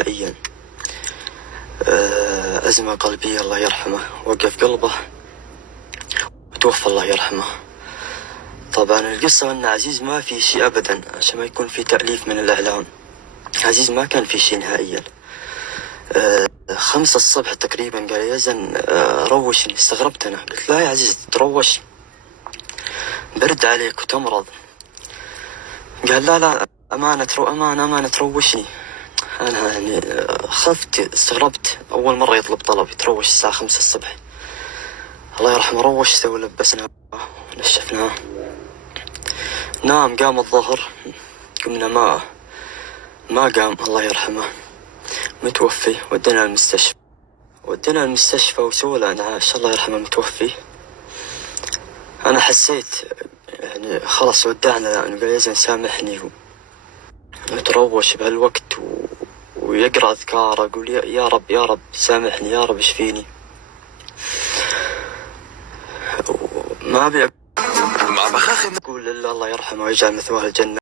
نهائيا. أزمة قلبية الله يرحمه، وقف قلبه وتوفى الله يرحمه. طبعا القصة أن عزيز ما في شيء أبدا، عشان ما يكون في تأليف من الإعلام. عزيز ما كان في شيء نهائيا. 5 الصبح تقريبا قال يا يزن روشني. استغربت أنا، قلت لا يا عزيز تروش، برد عليك وتمرض. قال لا أمانة تروشني. أنا يعني خفت، استغربت، أول مرة يطلب طلب يتروش الساعة 5 الصبح. الله يرحمه روش ولبسناه ونشفناه، نام. قام الظهر قمنا ما قام الله يرحمه، متوفي. ودينا المستشفى وسوى الإنعاش الله يرحمه متوفي. أنا حسيت يعني خلاص ودعنا، يعني قال يزن سامحني وتروش بهالوقت ويقرأ أذكار، أقول يا رب يا رب سامحني، يا رب اشفيني. ما أبي أقول إلا الله يرحمه ويجعل مثواه الجنة.